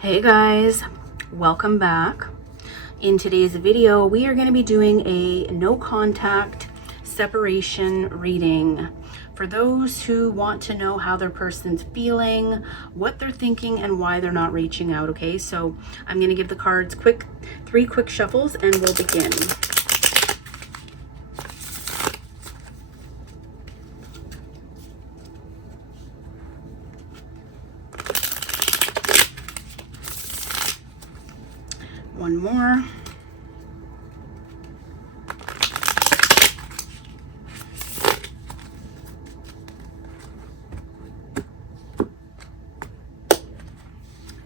Hey guys, welcome back. In today's video, we are going to be doing a no contact separation reading for those who want to know how their person's feeling, what they're thinking, and why they're not reaching out. Okay, so I'm going to give the cards three quick shuffles and we'll begin. One more.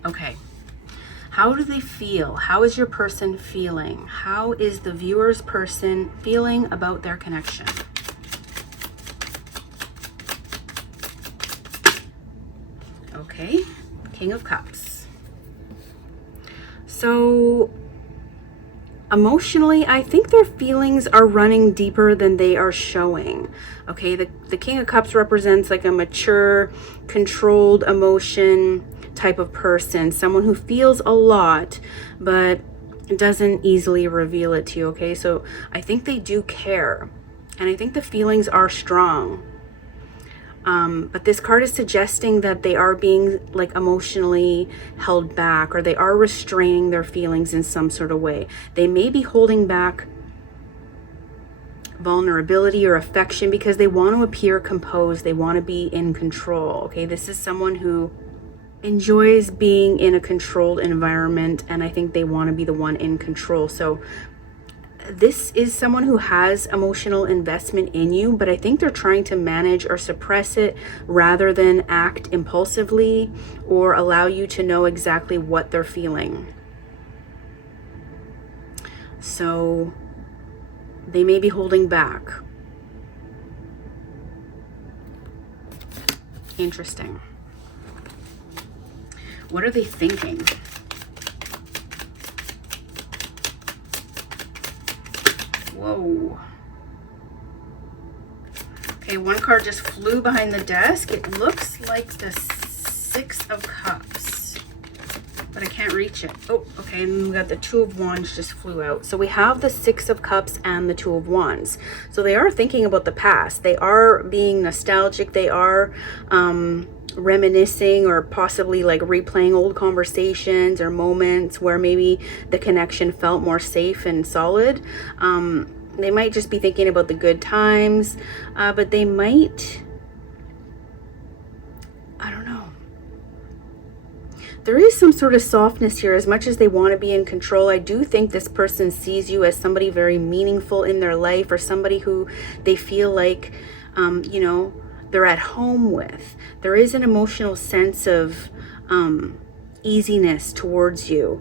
Okay. How do they feel? How is your person feeling? How is the viewer's person feeling about their connection? Okay. King of Cups. So emotionally, I think their feelings are running deeper than they are showing. Okay, the King of Cups represents like a mature, controlled emotion type of person, someone who feels a lot but doesn't easily reveal it to you. Okay, so I think they do care, and I think the feelings are strong. But this card is suggesting that they are being like emotionally held back, or they are restraining their feelings in some sort of way. They may be holding back vulnerability or affection because they want to appear composed. They want to be in control. Okay, this is someone who enjoys being in a controlled environment, and I think they want to be the one in control. So this is someone who has emotional investment in you, but I think they're trying to manage or suppress it rather than act impulsively or allow you to know exactly what they're feeling. So they may be holding back. Interesting. What are they thinking? Whoa. Okay, one card just flew behind the desk. It looks like the Six of Cups, but I can't reach it. Oh, okay, and we got the Two of Wands just flew out. So we have the Six of Cups and the Two of Wands. So they are thinking about the past. They are being nostalgic. They are reminiscing or possibly like replaying old conversations or moments where maybe the connection felt more safe and solid. They might just be thinking about the good times, but they might, I don't know. There is some sort of softness here. As much as they want to be in control, I do think this person sees you as somebody very meaningful in their life, or somebody who they feel like, you know, they're at home with. There is an emotional sense of easiness towards you.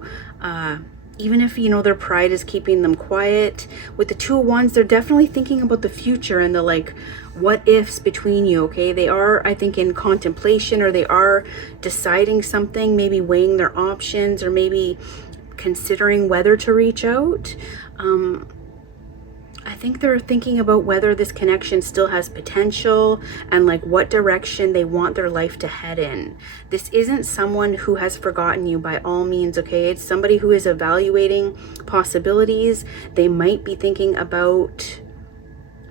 Even if, you know, their pride is keeping them quiet. With the Two of Wands, they're definitely thinking about the future and the like what ifs between you. Okay, they are, I think, in contemplation, or they are deciding something, maybe weighing their options, or maybe considering whether to reach out. I think they're thinking about whether this connection still has potential and like what direction they want their life to head in. This isn't someone who has forgotten you by all means, okay? It's somebody who is evaluating possibilities. They might be thinking about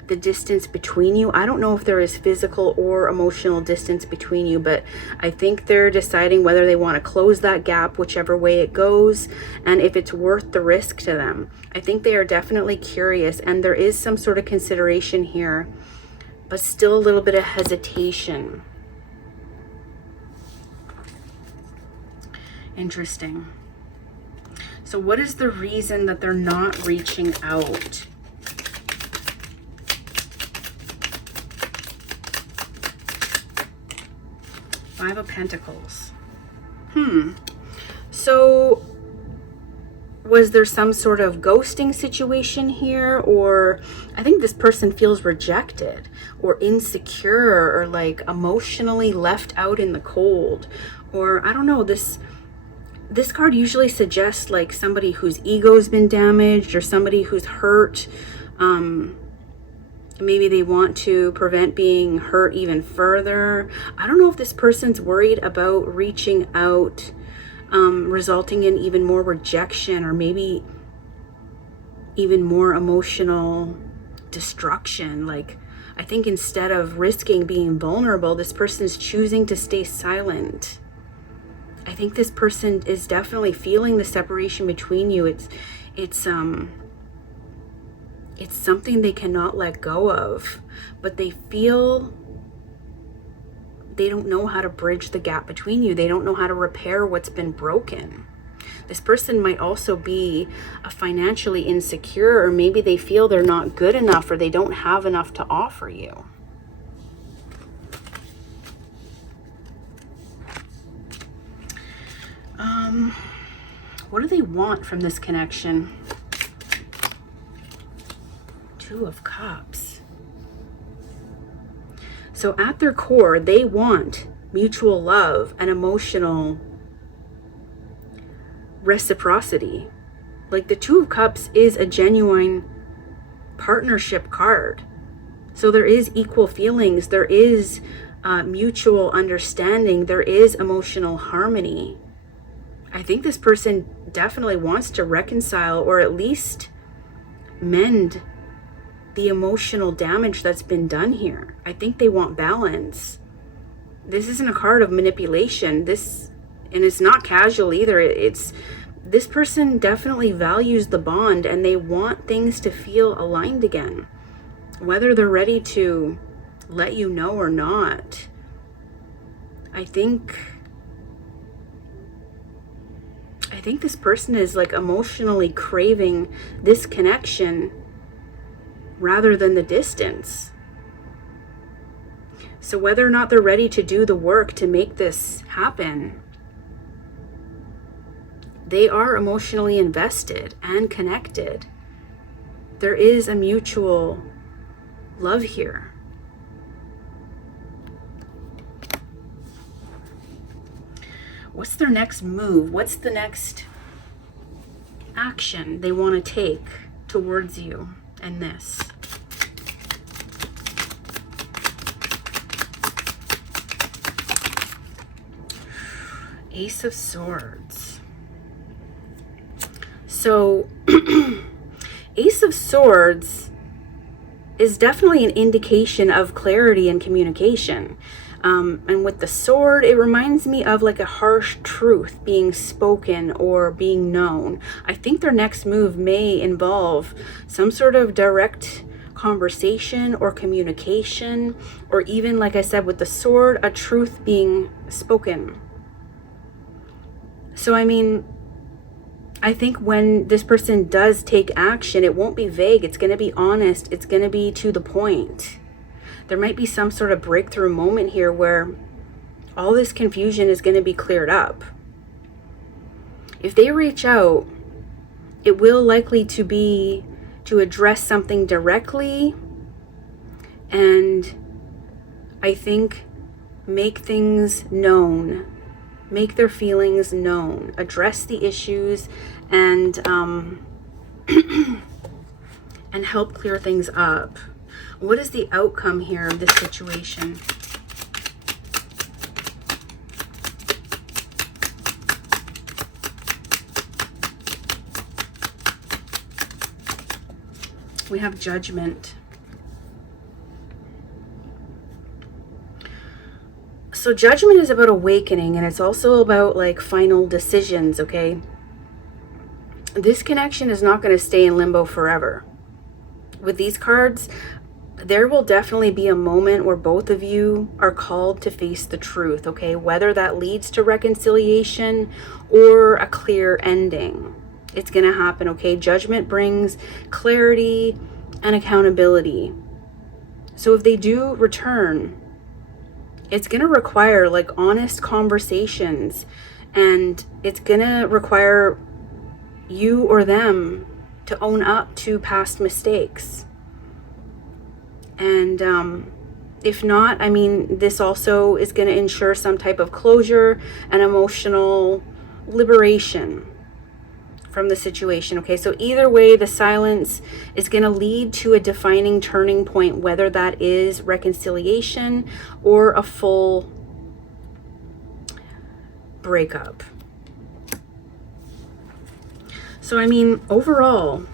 the distance between you. I don't know if there is physical or emotional distance between you, but I think they're deciding whether they want to close that gap, whichever way it goes, and if it's worth the risk to them. I think they are definitely curious, and there is some sort of consideration here, but still a little bit of hesitation. Interesting. So what is the reason that they're not reaching out? Five of Pentacles. So was there some sort of ghosting situation here? Or I think this person feels rejected or insecure, or like emotionally left out in the cold. Or I don't know, this card usually suggests like somebody whose ego's been damaged, or somebody who's hurt. Maybe they want to prevent being hurt even further. I don't know if this person's worried about reaching out resulting in even more rejection, or maybe even more emotional destruction. Like, I think instead of risking being vulnerable, this person is choosing to stay silent. I think this person is definitely feeling the separation between you. It's something they cannot let go of, but they feel they don't know how to bridge the gap between you. They don't know how to repair what's been broken. This person might also be financially insecure, or maybe they feel they're not good enough, or they don't have enough to offer you. What do they want from this connection? Two of Cups. So at their core, they want mutual love and emotional reciprocity. Like, the Two of Cups is a genuine partnership card. So there is equal feelings, there is mutual understanding, there is emotional harmony. I think this person definitely wants to reconcile, or at least mend the emotional damage that's been done here. I think they want balance. This isn't a card of manipulation. And it's not casual either. This person definitely values the bond, and they want things to feel aligned again, whether they're ready to let you know or not. I think this person is like emotionally craving this connection rather than the distance. So whether or not they're ready to do the work to make this happen, they are emotionally invested and connected. There is a mutual love here. What's their next move? What's the next action they want to take towards you and this? Ace of Swords. So, Ace of Swords is definitely an indication of clarity and communication. And with the sword, it reminds me of like a harsh truth being spoken or being known. I think their next move may involve some sort of direct conversation or communication, or even, like I said, with the sword, a truth being spoken. So, I mean, I think when this person does take action, it won't be vague. It's going to be honest. It's going to be to the point. There might be some sort of breakthrough moment here where all this confusion is going to be cleared up. If they reach out, it will likely to be to address something directly, and I think make things known, make their feelings known, address the issues, and and help clear things up. What is the outcome here of this situation? We have Judgment. So Judgment is about awakening, and it's also about like final decisions, okay? This connection is not going to stay in limbo forever. With these cards, there will definitely be a moment where both of you are called to face the truth, okay? Whether that leads to reconciliation or a clear ending, it's going to happen, okay? Judgment brings clarity and accountability. So if they do return, it's going to require like honest conversations, and it's going to require you or them to own up to past mistakes. And if not, I mean, this also is going to ensure some type of closure and emotional liberation from the situation, okay? So either way, the silence is going to lead to a defining turning point, whether that is reconciliation or a full breakup. So, I mean, overall,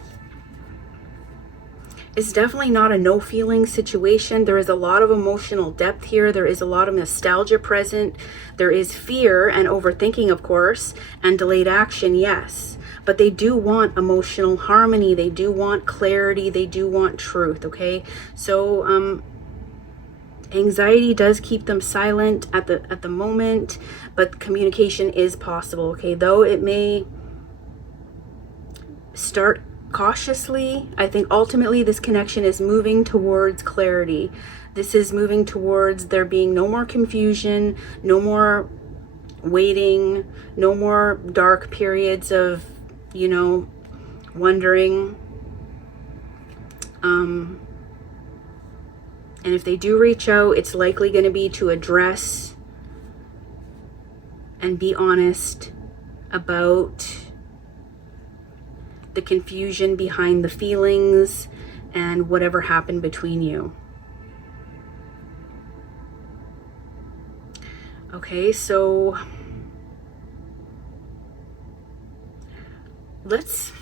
it's definitely not a no feeling situation. There is a lot of emotional depth here. There is a lot of nostalgia present. There is fear and overthinking, of course, and delayed action, yes. But they do want emotional harmony. They do want clarity. They do want truth, okay? So, anxiety does keep them silent at the moment, but communication is possible, okay? Though it may start cautiously, I think ultimately this connection is moving towards clarity. This is moving towards there being no more confusion, no more waiting, no more dark periods of, you know, wondering. And if they do reach out, it's likely going to be to address and be honest about the confusion behind the feelings and whatever happened between you. Okay, so let's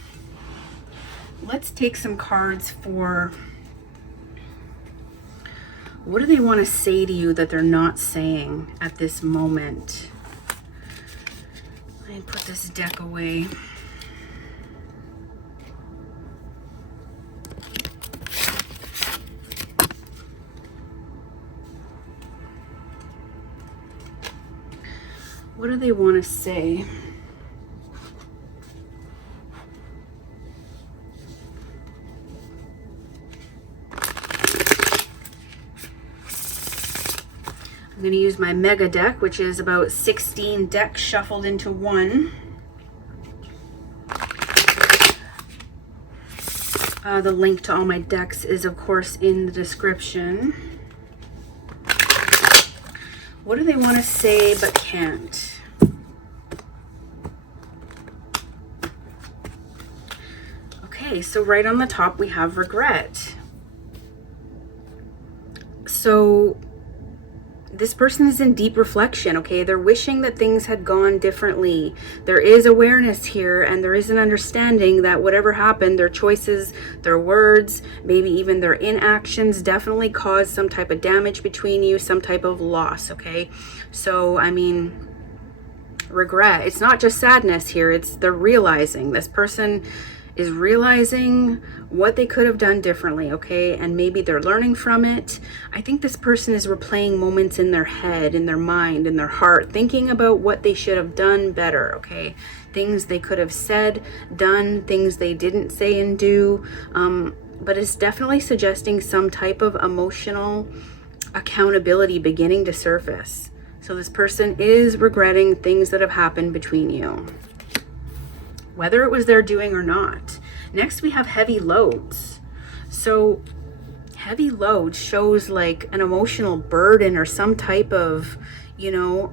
take some cards for what do they want to say to you that they're not saying at this moment. Let me put this deck away. What do they want to say? I'm going to use my mega deck, which is about 16 decks shuffled into one. The link to all my decks is, of course, in the description. What do they want to say but can't? Okay, so right on the top we have regret. So this person is in deep reflection, okay? They're wishing that things had gone differently. There is awareness here, and there is an understanding that whatever happened, their choices, their words, maybe even their inactions definitely caused some type of damage between you, some type of loss, okay? So, I mean, regret. It's not just sadness here. It's they're realizing. This person is realizing what they could have done differently, okay? And maybe they're learning from it. I think this person is replaying moments in their head, in their mind, in their heart, thinking about what they should have done better, okay? Things they could have said, done, things they didn't say and do. But it's definitely suggesting some type of emotional accountability beginning to surface. So this person is regretting things that have happened between you, whether it was their doing or not. Next, we have heavy loads. So heavy load shows like an emotional burden or some type of, you know,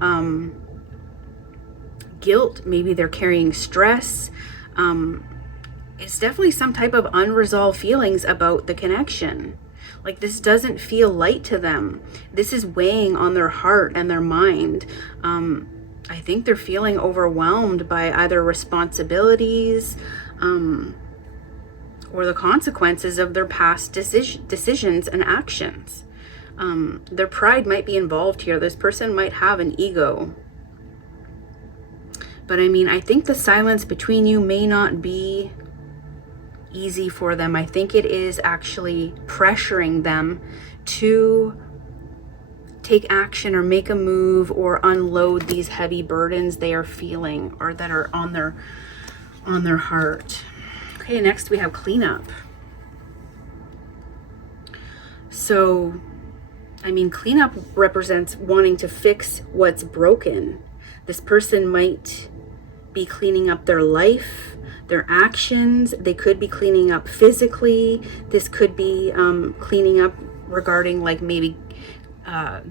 guilt. Maybe they're carrying stress. It's definitely some type of unresolved feelings about the connection. Like this doesn't feel light to them. This is weighing on their heart and their mind. I think they're feeling overwhelmed by either responsibilities or the consequences of their past decisions and actions. Their pride might be involved here. This person might have an ego. But I mean, I think the silence between you may not be easy for them. I think it is actually pressuring them to take action or make a move or unload these heavy burdens they are feeling or that are on their heart. Okay, next we have cleanup. So, I mean, cleanup represents wanting to fix what's broken. This person might be cleaning up their life, their actions. They could be cleaning up physically. This could be cleaning up regarding like maybe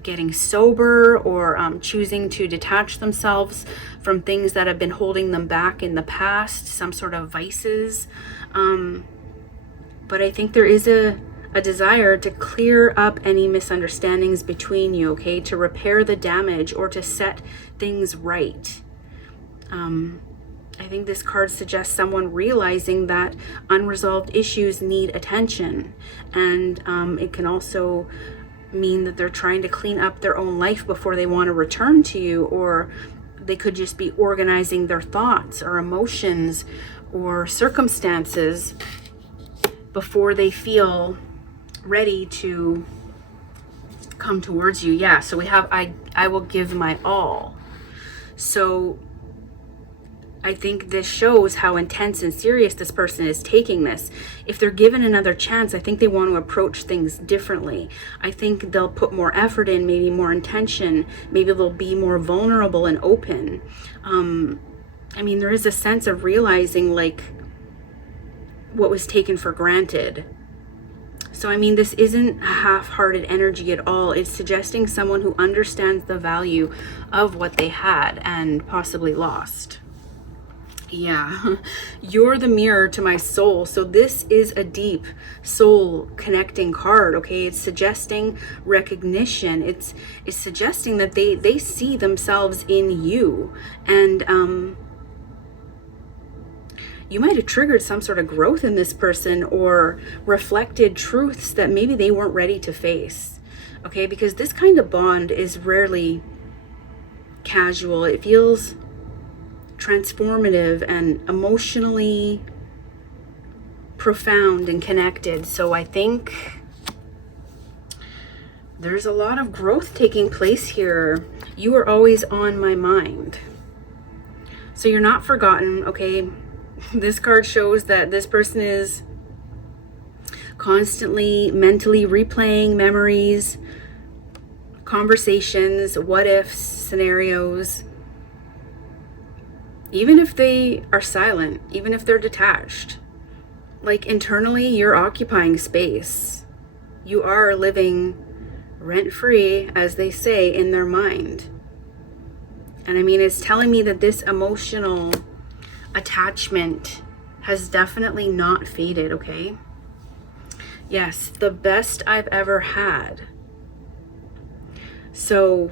getting sober or choosing to detach themselves from things that have been holding them back in the past, some sort of vices. But I think there is a desire to clear up any misunderstandings between you, okay? To repair the damage or to set things right. I think this card suggests someone realizing that unresolved issues need attention. And it can also mean that they're trying to clean up their own life before they want to return to you, or they could just be organizing their thoughts or emotions or circumstances before they feel ready to come towards you. Yeah, so we have I will give my all. So I think this shows how intense and serious this person is taking this. If they're given another chance, I think they want to approach things differently. I think they'll put more effort in, maybe more intention, maybe they'll be more vulnerable and open. I mean, there is a sense of realizing like what was taken for granted. So, I mean, this isn't half-hearted energy at all. It's suggesting someone who understands the value of what they had and possibly lost. Yeah, you're the mirror to my soul. So this is a deep soul connecting card, okay? It's suggesting recognition. It's suggesting that they see themselves in you. And you might have triggered some sort of growth in this person or reflected truths that maybe they weren't ready to face, okay? Because this kind of bond is rarely casual. It feels transformative and emotionally profound and connected. So I think there's a lot of growth taking place here. You are always on my mind. So you're not forgotten, okay? This card shows that this person is constantly mentally replaying memories, conversations, what ifs, scenarios. Even if they are silent, even if they're detached, like internally you're occupying space. You are living rent-free, as they say, in their mind. And I mean, it's telling me that this emotional attachment has definitely not faded, okay? Yes, the best I've ever had. So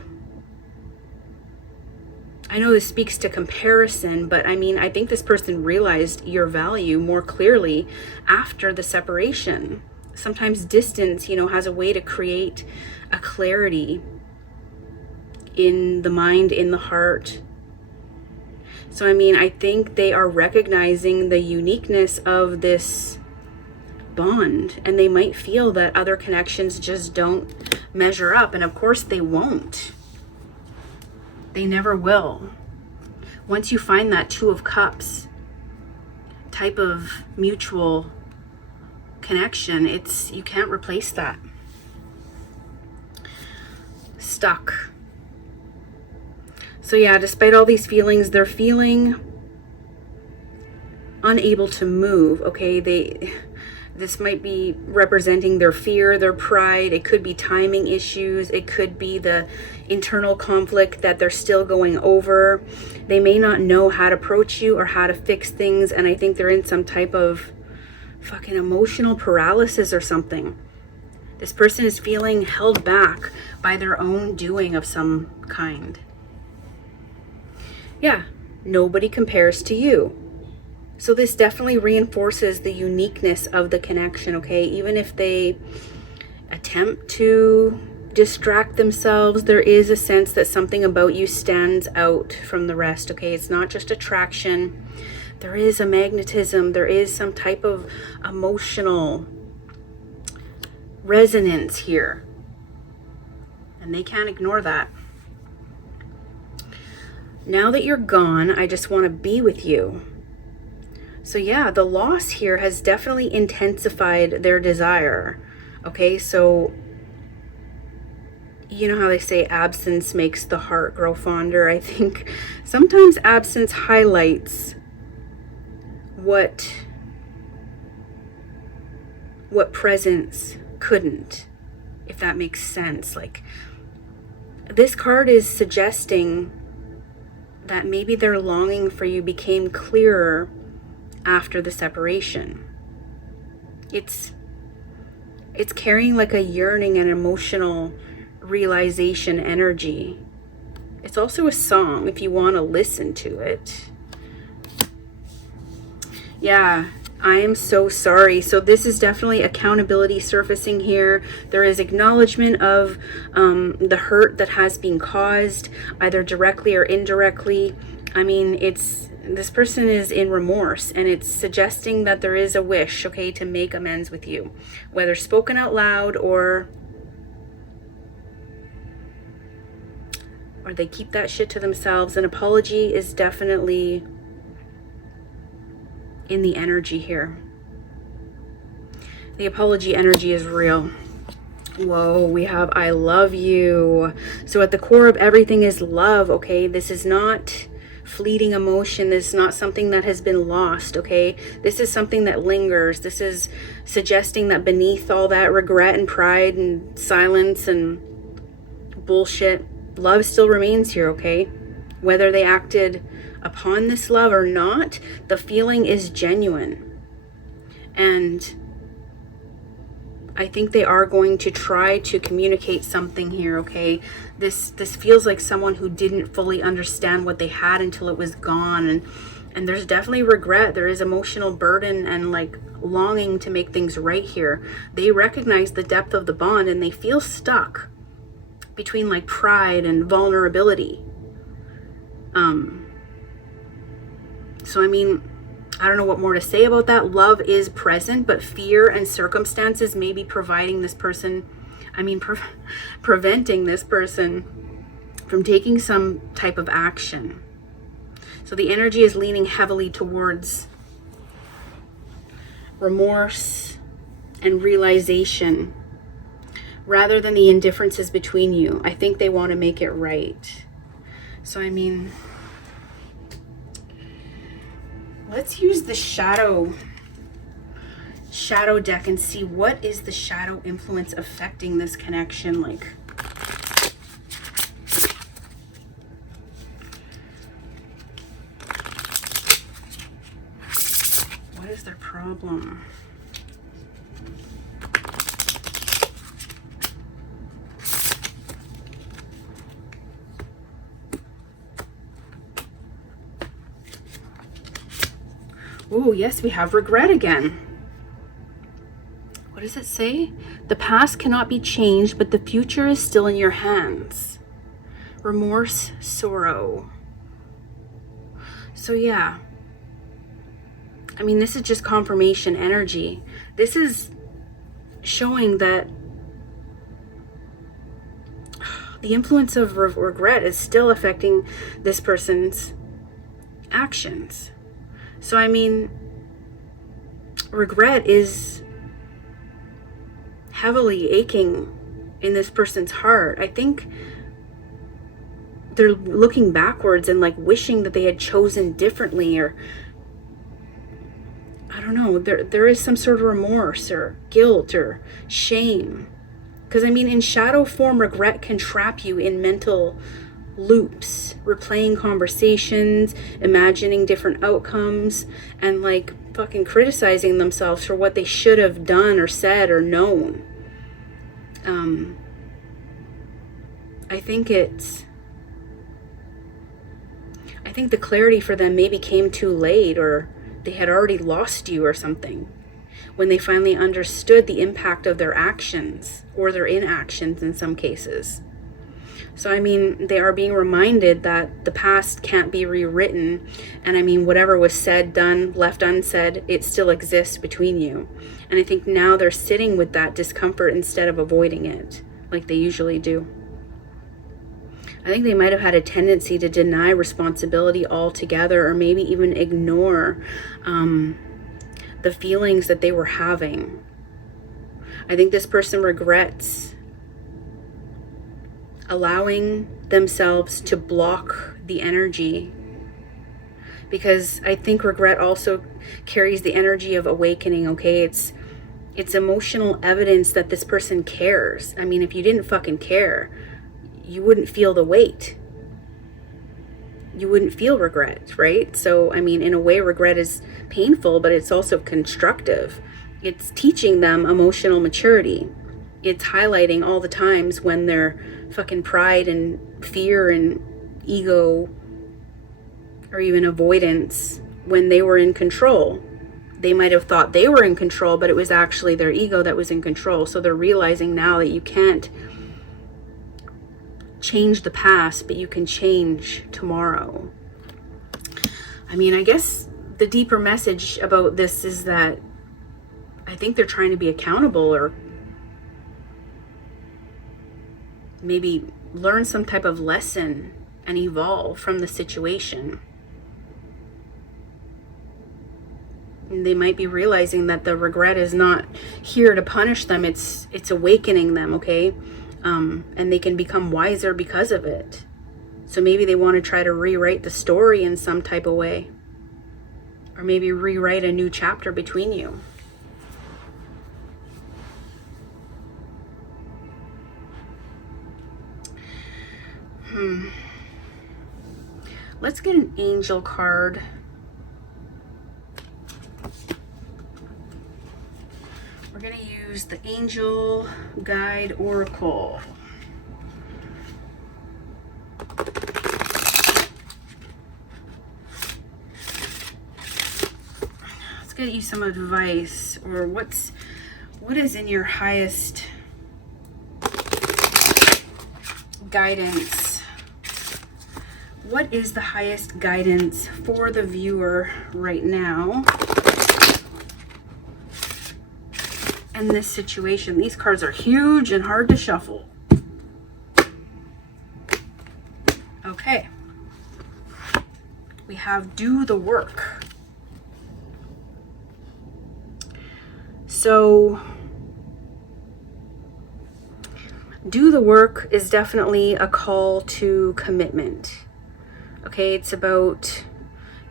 I know this speaks to comparison, but I mean, I think this person realized your value more clearly after the separation. Sometimes distance, you know, has a way to create a clarity in the mind, in the heart. So, I mean, I think they are recognizing the uniqueness of this bond, and they might feel that other connections just don't measure up. And of course they won't. They never will. Once you find that Two of Cups type of mutual connection, you can't replace that. Stuck. So yeah, despite all these feelings, they're feeling unable to move, okay? This might be representing their fear, their pride. It could be timing issues. It could be the internal conflict that they're still going over. They may not know how to approach you or how to fix things. And I think they're in some type of fucking emotional paralysis or something. This person is feeling held back by their own doing of some kind. Yeah, nobody compares to you. So this definitely reinforces the uniqueness of the connection, okay? Even if they attempt to distract themselves, there is a sense that something about you stands out from the rest, okay? It's not just attraction. There is a magnetism. There is some type of emotional resonance here. And they can't ignore that. Now that you're gone, I just want to be with you. So yeah, the loss here has definitely intensified their desire. Okay, so you know how they say absence makes the heart grow fonder? I think sometimes absence highlights what presence couldn't, if that makes sense. Like, this card is suggesting that maybe their longing for you became clearer after the separation. It's carrying like a yearning and emotional realization energy. It's also a song if you want to listen to it. Yeah, I am so sorry. So this is definitely accountability surfacing here. There is acknowledgement of the hurt that has been caused, either directly or indirectly. I mean, this person is in remorse, and it's suggesting that there is a wish, okay, to make amends with you, whether spoken out loud or they keep that shit to themselves. An apology is definitely in the energy here. The apology energy is real. Whoa, we have I love you. So at the core of everything is love, okay? This is not fleeting emotion. This is not something that has been lost, okay? This is something that lingers. This is suggesting that beneath all that regret and pride and silence and bullshit, love still remains here, okay? Whether they acted upon this love or not, the feeling is genuine. And I think they are going to try to communicate something here, okay? This feels like someone who didn't fully understand what they had until it was gone. And there's definitely regret. There is emotional burden and like longing to make things right here. They recognize the depth of the bond and they feel stuck between like pride and vulnerability. So I mean, I don't know what more to say about that. Love is present, but fear and circumstances may be providing this person, preventing this person from taking some type of action. So the energy is leaning heavily towards remorse and realization rather than the indifferences between you. I think they want to make it right. So I mean, let's use the shadow deck and see what is the shadow influence affecting this connection. Like, what is their problem? Oh, yes, we have regret again. What does it say? The past cannot be changed, but the future is still in your hands. Remorse, sorrow. So yeah. I mean, this is just confirmation energy. This is showing that the influence of regret is still affecting this person's actions. So, I mean, regret is heavily aching in this person's heart. I think they're looking backwards and like wishing that they had chosen differently, or I don't know, there is some sort of remorse or guilt or shame. Because I mean, in shadow form, regret can trap you in mental loops, replaying conversations, imagining different outcomes, and like fucking criticizing themselves for what they should have done or said or known. I think the clarity for them maybe came too late, or they had already lost you or something, when they finally understood the impact of their actions or their inactions in some cases. So, I mean, they are being reminded that the past can't be rewritten. And I mean, whatever was said, done, left unsaid, it still exists between you. And I think now they're sitting with that discomfort instead of avoiding it like they usually do. I think they might have had a tendency to deny responsibility altogether, or maybe even ignore the feelings that they were having. I think this person regrets allowing themselves to block the energy, because I think regret also carries the energy of awakening, okay? It's emotional evidence that this person cares. I mean, if you didn't fucking care, you wouldn't feel the weight. You wouldn't feel regret, right? So, I mean, in a way, regret is painful, but it's also constructive. It's teaching them emotional maturity. It's highlighting all the times when their fucking pride and fear and ego or even avoidance, when they were in control. they might have thought they were in control, but it was actually their ego that was in control. So they're realizing now that you can't change the past, but you can change tomorrow. I mean, I guess the deeper message about this is that I think they're trying to be accountable, or maybe learn some type of lesson and evolve from the situation. And they might be realizing that the regret is not here to punish them. It's awakening them, okay? And they can become wiser because of it. So maybe they want to try to rewrite the story in some type of way. Or maybe rewrite a new chapter between you. Let's get an angel card. We're going to use the Angel Guide Oracle. Let's get you some advice, or what is in your highest guidance? What is the highest guidance for the viewer right now in this situation? These cards are huge and hard to shuffle. Okay. We have do the work. So do the work is definitely a call to commitment. Okay, it's about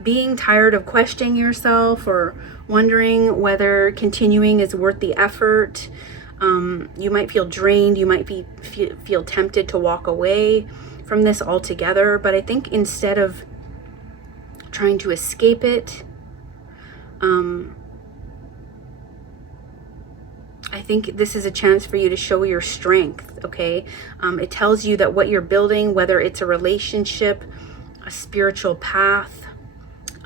being tired of questioning yourself or wondering whether continuing is worth the effort. You might feel drained. You might feel tempted to walk away from this altogether. But I think instead of trying to escape it, I think this is a chance for you to show your strength, okay? It tells you that what you're building, whether it's a relationship, a spiritual path,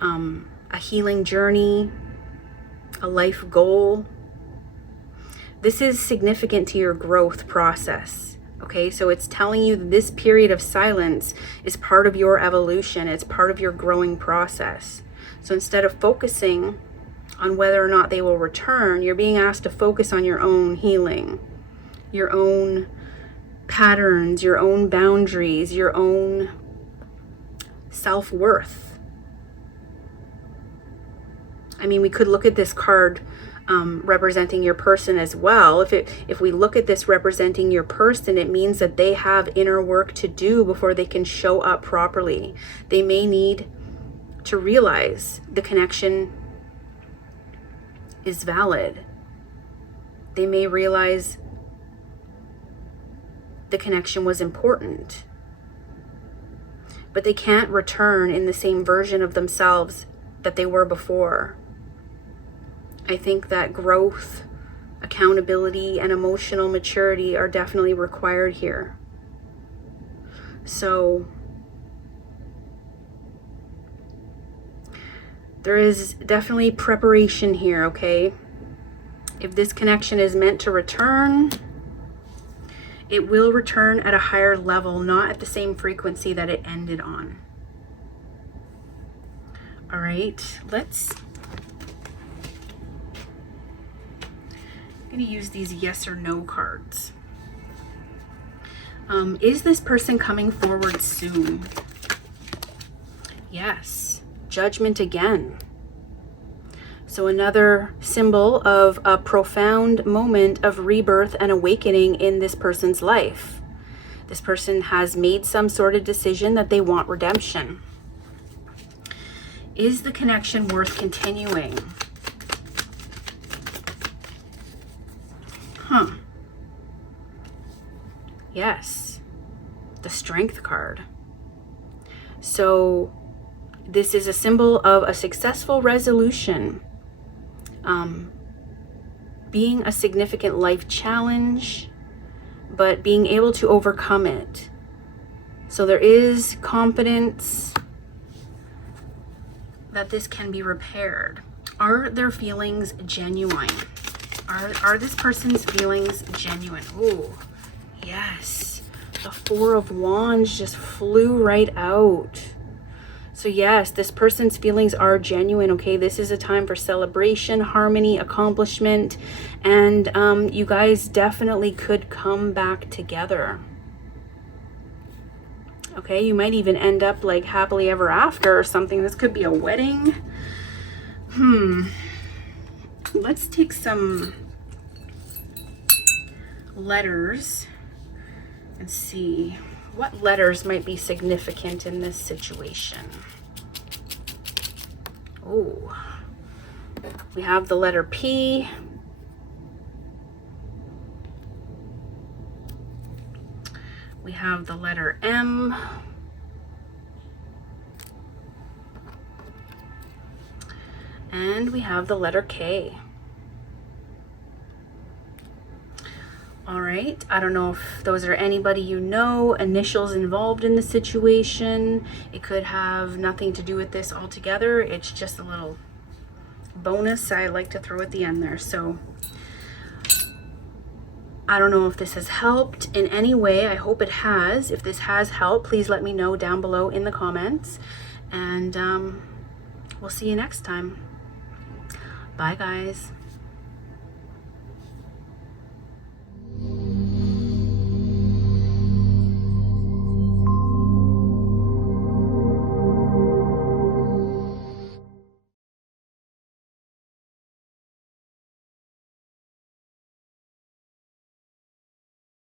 a healing journey, a life goal, this is significant to your growth process, okay? So it's telling you that this period of silence is part of your evolution. It's part of your growing process. So instead of focusing on whether or not they will return, you're being asked to focus on your own healing, your own patterns, your own boundaries, your own self-worth. I mean, we could look at this card representing your person as well. If we look at this representing your person, it means that they have inner work to do before they can show up properly. They may need to realize the connection is valid. They may realize the connection was important, but they can't return in the same version of themselves that they were before. I think that growth, accountability, and emotional maturity are definitely required here. So there is definitely preparation here, okay? If this connection is meant to return, it will return at a higher level, not at the same frequency that it ended on. All right, I'm going to use these yes or no cards. Is this person coming forward soon? Yes. Judgment again. So another symbol of a profound moment of rebirth and awakening in this person's life. This person has made some sort of decision that they want redemption. Is the connection worth continuing? Yes. The Strength card. So this is a symbol of a successful resolution, being a significant life challenge, but being able to overcome it. So there is confidence that this can be repaired. Are their feelings genuine? Are this person's feelings genuine? Oh, yes. The Four of Wands just flew right out. So yes, this person's feelings are genuine, okay? This is a time for celebration, harmony, accomplishment, and you guys definitely could come back together. Okay, you might even end up like happily ever after or something. This could be a wedding. Let's take some letters and see what letters might be significant in this situation. Oh, we have the letter P. We have the letter M. And we have the letter K. All right, I don't know if those are anybody you know, initials involved in the situation. It could have nothing to do with this altogether. It's just a little bonus I like to throw at the end there. So I don't know if this has helped in any way. I hope it has. If this has helped, please let me know down below in the comments. And we'll see you next time. Bye, guys.